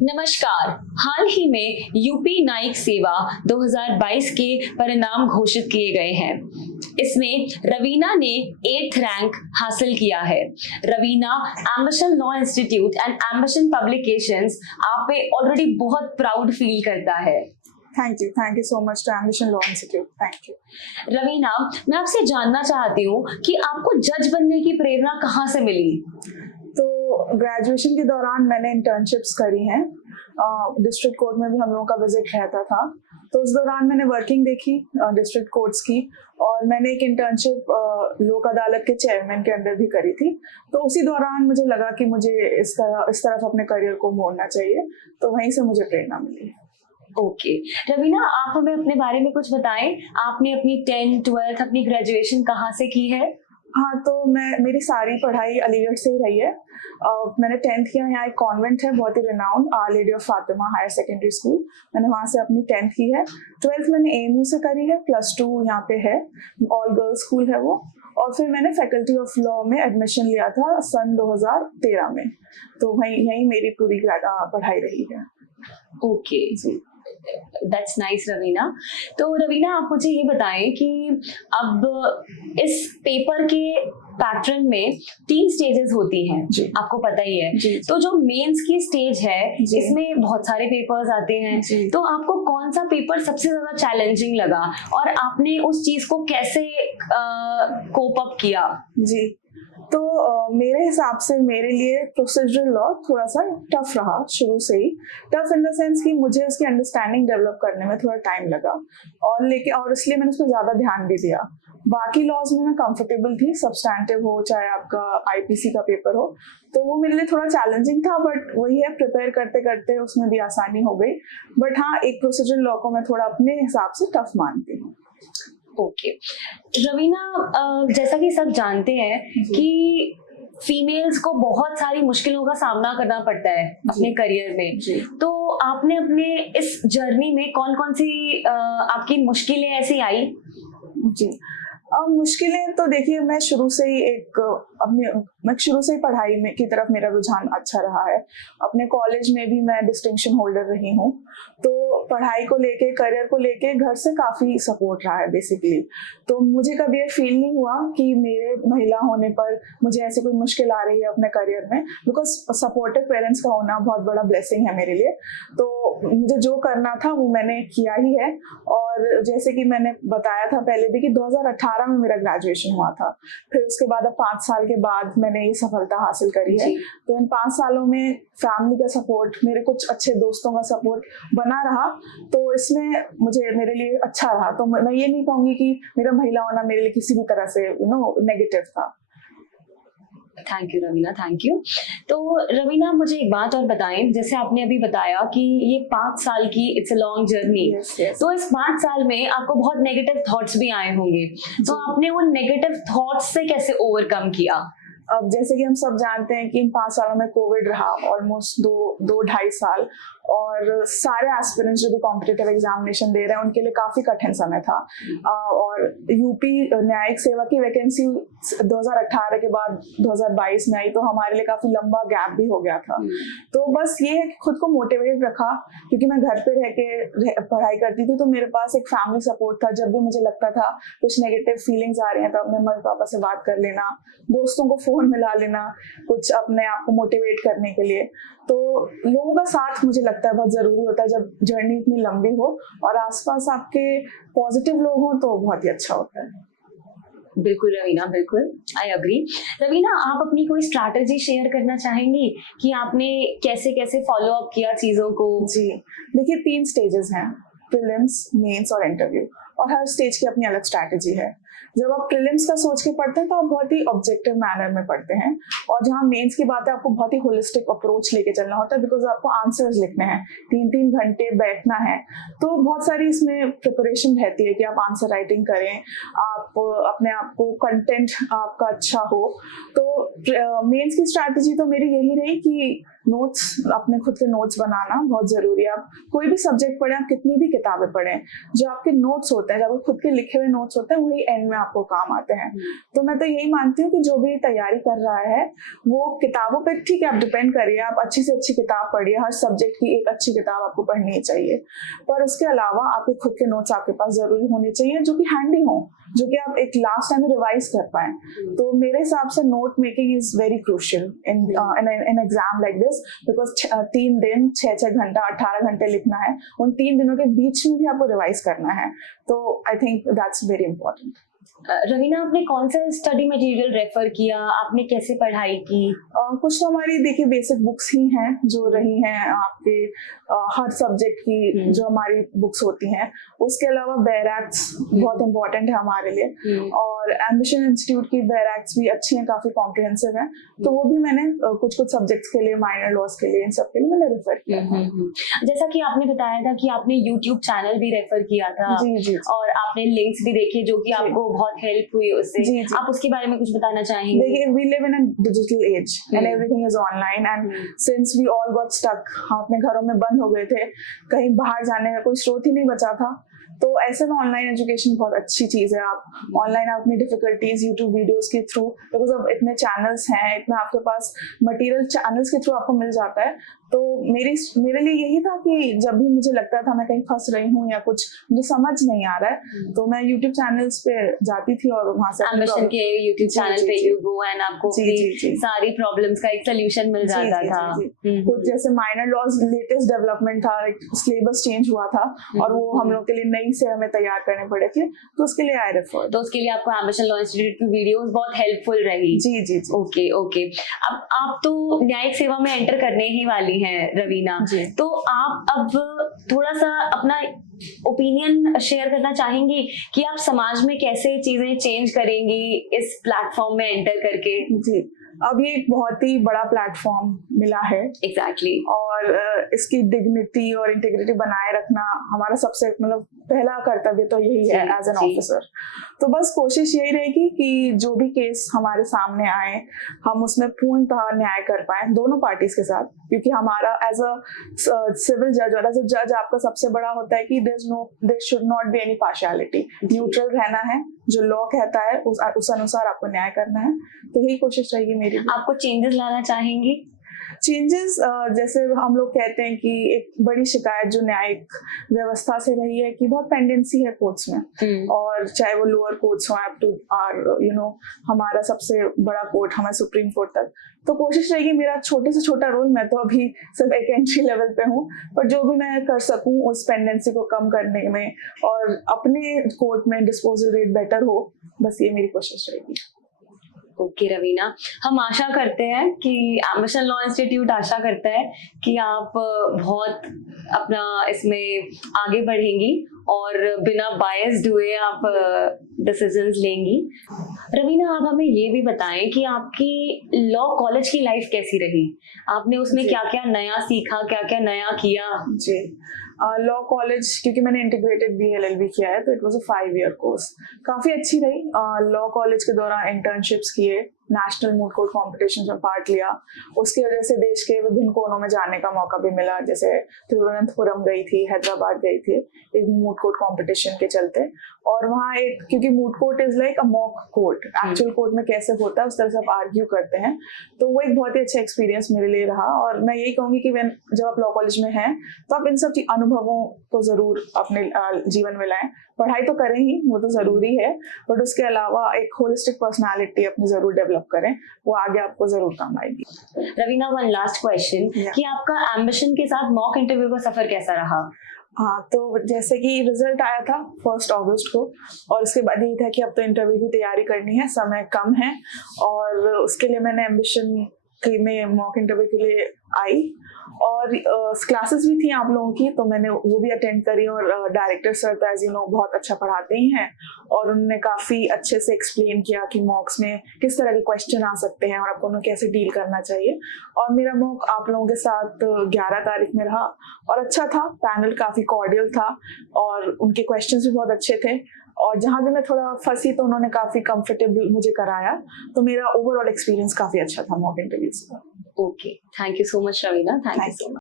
नमस्कार। हाल ही में यूपी न्यायिक सेवा 2022 के परिणाम घोषित किए गए हैं। इसमें रवीना ने 8th रैंक हासिल किया है। Raveena Ambition Law Institute and Ambition Publications आप पे ऑलरेडी बहुत प्राउड फील करता है। Thank you so much to Ambition Law Institute. Thank you. Raveena, मैं आपसे जानना चाहती हूँ कि आपको जज बनने की प्रेरणा कहाँ से मिली? तो ग्रेजुएशन के दौरान मैंने इंटर्नशिप्स करी हैं। डिस्ट्रिक्ट कोर्ट में भी हम लोगों का विजिट रहता था, तो उस दौरान मैंने वर्किंग देखी डिस्ट्रिक्ट कोर्ट्स की, और मैंने एक इंटर्नशिप लोक अदालत के चेयरमैन के अंडर भी करी थी। तो उसी दौरान मुझे लगा कि मुझे इस तरफ अपने करियर को मोड़ना चाहिए, तो वहीं से मुझे प्रेरणा मिली। ओके। रवीना, आप हमें अपने बारे में कुछ बताएं। आपने अपनी 10th 12th अपनी ग्रेजुएशन कहाँ से की है? हाँ, तो मेरी सारी पढ़ाई अलीगढ़ से ही रही है। मैंने 10th किया, यहाँ एक कॉन्वेंट है बहुत ही renowned, our lady of Fatima higher secondary school, मैंने वहाँ से अपनी 10th की है। 12th मैंने एएमयू से करी है, +2 यहाँ पे है, ऑल गर्ल्स स्कूल है वो। और फिर मैंने फैकल्टी ऑफ लॉ में एडमिशन लिया था सन 2013 में, तो यही मेरी पूरी पढ़ाई रही है। ओके जी, दैट्स नाइस रवीना। तो रवीना, आप मुझे ये बताएं कि अब इस पेपर के पैटर्न में 3 स्टेजेस होती हैं, आपको पता ही है। तो जो मेंस की स्टेज है, इसमें बहुत सारे पेपर्स आते हैं, तो आपको कौन सा पेपर सबसे ज्यादा चैलेंजिंग लगा और आपने उस चीज को कैसे कोप अप किया? जी, तो मेरे हिसाब से मेरे लिए प्रोसीजरल लॉ थोड़ा सा टफ रहा शुरू से ही। टफ इन द सेंस कि मुझे उसकी अंडरस्टैंडिंग डेवलप करने में थोड़ा टाइम लगा, और इसलिए मैंने उस पर ज़्यादा ध्यान भी दिया। बाकी लॉज में मैं कंफर्टेबल थी, सब्सटैंटिव हो चाहे आपका आईपीसी का पेपर हो, तो वो मेरे लिए थोड़ा चैलेंजिंग था, बट वही है, प्रिपेयर करते करते उसमें भी आसानी हो गई। बट हाँ, एक प्रोसीजरल लॉ को मैं थोड़ा अपने हिसाब से टफ मानती हूँ। ओके। रवीना, जैसा कि सब जानते हैं कि फीमेल्स को बहुत सारी मुश्किलों का सामना करना पड़ता है अपने करियर में, तो आपने अपने इस जर्नी में कौन कौन सी आपकी मुश्किलें ऐसी आई? जी, मुश्किलें तो देखिए, मैं शुरू से ही पढ़ाई में की तरफ मेरा रुझान अच्छा रहा है। अपने कॉलेज में भी मैं डिस्टिंक्शन होल्डर रही हूँ, तो पढ़ाई को लेके, करियर को लेके घर से काफ़ी सपोर्ट रहा है बेसिकली। तो मुझे कभी ये फील नहीं हुआ कि मेरे महिला होने पर मुझे ऐसी कोई मुश्किल आ रही है अपने करियर में, बिकॉज सपोर्टिव पेरेंट्स का होना बहुत बड़ा ब्लेसिंग है मेरे लिए। तो मुझे जो करना था वो मैंने किया ही है। और जैसे कि मैंने बताया था पहले भी कि 2018 में मेरा ग्रेजुएशन हुआ था, फिर उसके बाद अब 5 साल के बाद मैंने ये सफलता हासिल करी है। तो इन 5 सालों में फैमिली का सपोर्ट, मेरे कुछ अच्छे दोस्तों का सपोर्ट बना रहा, तो इसमें मेरे लिए अच्छा रहा। तो मैं ये नहीं कहूंगी कि मेरा महिला होना मेरे लिए किसी भी तरह से नेगेटिव था। Thank you Raveena, thank you. तो रवीना, मुझे एक बात और बताएं, जैसे आपने अभी बताया कि ये 5 साल की इट्स अ लॉन्ग जर्नी, तो इस 5 साल में आपको बहुत नेगेटिव थॉट्स भी आए होंगे, तो आपने उन नेगेटिव थॉट्स से कैसे ओवरकम किया? अब जैसे कि हम सब जानते हैं कि इन 5 सालों में कोविड रहा, ऑलमोस्ट 2-2.5 साल, और सारे एस्पिरेंट्स जो भी कॉम्पिटिटिव एग्जामिनेशन दे रहे हैं उनके लिए काफ़ी कठिन समय था। और यूपी न्यायिक सेवा की वैकेंसी 2018 के बाद 2022 में आई, तो हमारे लिए काफ़ी लंबा गैप भी हो गया था। तो बस ये है कि खुद को मोटिवेट रखा, क्योंकि मैं घर पे रह के पढ़ाई करती थी, तो मेरे पास एक फैमिली सपोर्ट था। जब भी मुझे लगता था कुछ नेगेटिव फीलिंग्स आ रही हैं, तो अपने मम्मी पापा से बात कर लेना, दोस्तों को फोन मिला लेना, कुछ अपने आप को मोटिवेट करने के लिए। तो लोगों का साथ मुझे लगता है बहुत जरूरी होता है जब जर्नी इतनी लंबी हो, और आसपास आपके पॉजिटिव लोग हों तो बहुत ही अच्छा होता है। बिल्कुल रवीना, बिल्कुल, आई अग्री। रवीना, आप अपनी कोई स्ट्रैटेजी शेयर करना चाहेंगी कि आपने कैसे कैसे फॉलो अप किया चीजों को? जी, देखिए 3 स्टेजेस हैं, प्रीलिम्स, मेंस और इंटरव्यू, और हर स्टेज की अपनी अलग स्ट्रैटेजी है। जब आप प्रीलिम्स का सोच के पढ़ते हैं तो आप बहुत ही ऑब्जेक्टिव मैनर में पढ़ते हैं, और जहाँ मेंस की बात है आपको बहुत ही होलिस्टिक अप्रोच लेके चलना होता है, बिकॉज आपको आंसर्स लिखने हैं, 3-3 घंटे बैठना है, तो बहुत सारी इसमें प्रिपरेशन रहती है कि आप आंसर राइटिंग करें, आप अपने आप को कंटेंट आपका अच्छा हो। तो मेंस की स्ट्रैटेजी तो मेरी यही रही कि नोट्स, अपने खुद के नोट्स बनाना बहुत ज़रूरी है। आप कोई भी सब्जेक्ट पढ़ें, आप कितनी भी किताबें पढ़ें, जो आपके नोट्स होते हैं, जब आप खुद के लिखे हुए नोट्स होते हैं, वही एंड में आपको काम आते हैं। तो मैं तो यही मानती हूँ कि जो भी तैयारी कर रहा है वो किताबों पे, ठीक है आप डिपेंड करिए, आप अच्छी से अच्छी किताब पढ़िए, हर सब्जेक्ट की एक अच्छी किताब आपको पढ़नी ही चाहिए, पर उसके अलावा आपके खुद के नोट्स आपके पास जरूरी होने चाहिए जो कि हैंडी हो, जो कि आप एक लास्ट टाइम रिवाइज कर पाए। तो मेरे हिसाब से note making is very crucial in exam like this, because 3 दिन 6 घंटा 18 घंटे लिखना है, उन 3 दिनों के बीच में भी आपको रिवाइज करना है। तो I think that's very important. Raveena, आपने कौन सा स्टडी मटेरियल रेफर किया, आपने कैसे पढ़ाई की? कुछ तो हमारी देखिए बेसिक बुक्स ही हैं जो रही हैं आपके हर सब्जेक्ट की, जो हमारी बुक्स होती हैं। उसके अलावा बैरैक्स बहुत इंपॉर्टेंट है हमारे लिए, और एम्बिशन इंस्टीट्यूट की बैरैक्स भी अच्छी हैं, काफी कॉम्प्रिहेंसिव हैं, तो वो भी मैंने कुछ सब्जेक्ट्स के लिए, माइनर लॉस के लिए, इन सब के लिए मैंने रेफर किया। जैसा कि आपने बताया था कि आपने यूट्यूब चैनल भी रेफर किया था, जी। और आपने लिंक्स भी देखे जो कि आपको बहुत हेल्प हुई उससे। आप उसके बारे में कुछ बताना चाहेंगे? देखिए, we live in a digital age and everything is online, and since we all got stuck, हम अपने घरों में बंद हो गए थे, कहीं बाहर जाने का कोई स्रोत ही नहीं बचा था, तो ऐसे में ऑनलाइन एजुकेशन बहुत अच्छी चीज़ है। आप ऑनलाइन अपनी डिफिकल्टीज यूट्यूब वीडियोस के थ्रू, बिकॉज अब इतने चैनल्स हैं, इतना आपके पास मटेरियल चैनल्स के थ्रू आपको मिल जाता है। तो मेरे लिए यही था कि जब भी मुझे लगता था मैं कहीं फंस रही हूँ या कुछ मुझे समझ नहीं आ रहा है, तो मैं यूट्यूब चैनल्स पे जाती थी और वहाँ से एम्बिशन के यूट्यूब चैनल पे यू गो एंड आपको सारी प्रॉब्लम्स का एक सोल्यूशन मिल जाता था। कुछ जैसे माइनर लॉज लेटेस्ट डेवलपमेंट था, सिलेबस चेंज हुआ था और वो हम लोग के लिए नई से हमें तैयार करने पड़े थे, तो उसके लिए आई रेफर। तो उसके लिए आपको एम्बिशन लॉ इंस्टीट्यूट की वीडियोस बहुत हेल्पफुल रही। जी। ओके। अब आप तो न्यायिक सेवा में एंटर करने ही वाली हैं रवीना, तो आप अब थोड़ा सा अपना ओपिनियन शेयर करना चाहेंगी कि आप समाज में कैसे चीजें चेंज करेंगी इस प्लेटफॉर्म में एंटर करके? जी, अब ये एक बहुत ही बड़ा प्लेटफॉर्म मिला है। एग्जैक्टली। और इसकी डिग्निटी और इंटीग्रिटी बनाए रखना हमारा सबसे पहला कर्तव्य तो यही है एज एन ऑफिसर। तो बस कोशिश यही रहेगी कि जो भी केस हमारे सामने आए, हम उसमें पूर्णतः न्याय कर पाए दोनों पार्टीज के साथ, क्योंकि हमारा एज अ सिविल जज और एज अ जज आपका सबसे बड़ा होता है कि there should not be any partiality, neutral रहना है, जो लॉ कहता है उस अनुसार आपको न्याय करना है। तो यही कोशिश रहेगी मेरी। आपको चेंजेस लाना चाहेंगी? चेंजेस जैसे हम लोग कहते हैं कि एक बड़ी शिकायत जो न्यायिक व्यवस्था से रही है कि बहुत पेंडेंसी है कोर्ट्स में, और चाहे वो लोअर कोर्ट्स हो अप टू आर हमारा सबसे बड़ा कोर्ट, हमारे सुप्रीम कोर्ट तक। तो कोशिश रहेगी, मेरा छोटे से छोटा रोल, मैं तो अभी सिर्फ एक एंट्री लेवल पे हूँ, पर जो भी मैं कर सकूँ उस पेंडेंसी को कम करने में और अपने कोर्ट में डिस्पोजल रेट बेटर हो, बस ये मेरी कोशिश रहेगी। ओके रवीना, हम आशा करते हैं कि एम्बिशन लॉ इंस्टीट्यूट आशा करता है कि आप बहुत अपना इसमें आगे बढ़ेंगी और बिना बायस्ड हुए आप डिसीजंस लेंगी। रवीना, आप हमें ये भी बताएं कि आपकी लॉ कॉलेज की लाइफ कैसी रही? आपने उसमें क्या क्या नया सीखा, क्या क्या नया किया? जी, लॉ कॉलेज, क्योंकि मैंने इंटीग्रेटेड BA-LLB किया है, तो it was a 5-year course, काफ़ी अच्छी रही। लॉ कॉलेज के दौरान इंटर्नशिप्स किए, नेशनल मूड कोर्ट कॉम्पिटिशन में पार्ट लिया, उसकी वजह से देश के विभिन्न कोनों में जाने का मौका भी मिला, जैसे तिरुवनंतपुरम गई थी, हैदराबाद गई थी एक मूड कोर्ट कॉम्पिटिशन के चलते। और वहाँ एक, क्योंकि moot court is like a mock court, actual court में कैसे होता है उस तरह से आप आर्ग्यू करते हैं, तो वो एक बहुत ही अच्छा एक्सपीरियंस मेरे लिए रहा। और मैं यही कहूँगी कि जब आप लॉ कॉलेज में हैं तो आप इन सब अनुभवों को जरूर अपने जीवन में लाएं। पढ़ाई तो करें ही, वो तो जरूरी है, बट उसके अलावा एक होलिस्टिक पर्सनालिटी अपनी जरूर डेवलप करें, वो आगे आपको जरूर काम आएगी। रवीना, वन लास्ट क्वेश्चन, कि आपका एम्बिशन के साथ मॉक इंटरव्यू का सफर कैसा रहा? हाँ, तो जैसे कि रिजल्ट आया था 1 अगस्त को, और उसके बाद यही था कि अब तो इंटरव्यू की तैयारी करनी है, समय कम है, और उसके लिए मैंने एम्बिशन में मॉक इंटरव्यू के लिए आई, और क्लासेस भी थी आप लोगों की, तो मैंने वो भी अटेंड करी। और डायरेक्टर सर तो एज यू नो बहुत अच्छा पढ़ाते ही हैं, और उन्होंने काफ़ी अच्छे से एक्सप्लेन किया कि मॉक्स में किस तरह के क्वेश्चन आ सकते हैं और आपको उन्हें कैसे डील करना चाहिए। और मेरा मॉक आप लोगों के साथ 11 तारीख में रहा, और अच्छा था, पैनल काफ़ी कॉर्डियल था, और उनके क्वेश्चन भी बहुत अच्छे थे, और जहाँ भी मैं थोड़ा फंसी तो उन्होंने काफ़ी कंफर्टेबल मुझे कराया। तो मेरा ओवरऑल एक्सपीरियंस काफ़ी अच्छा था मॉक इंटरव्यूज का। Okay, thank you so much Raveena, thank you Thank so much.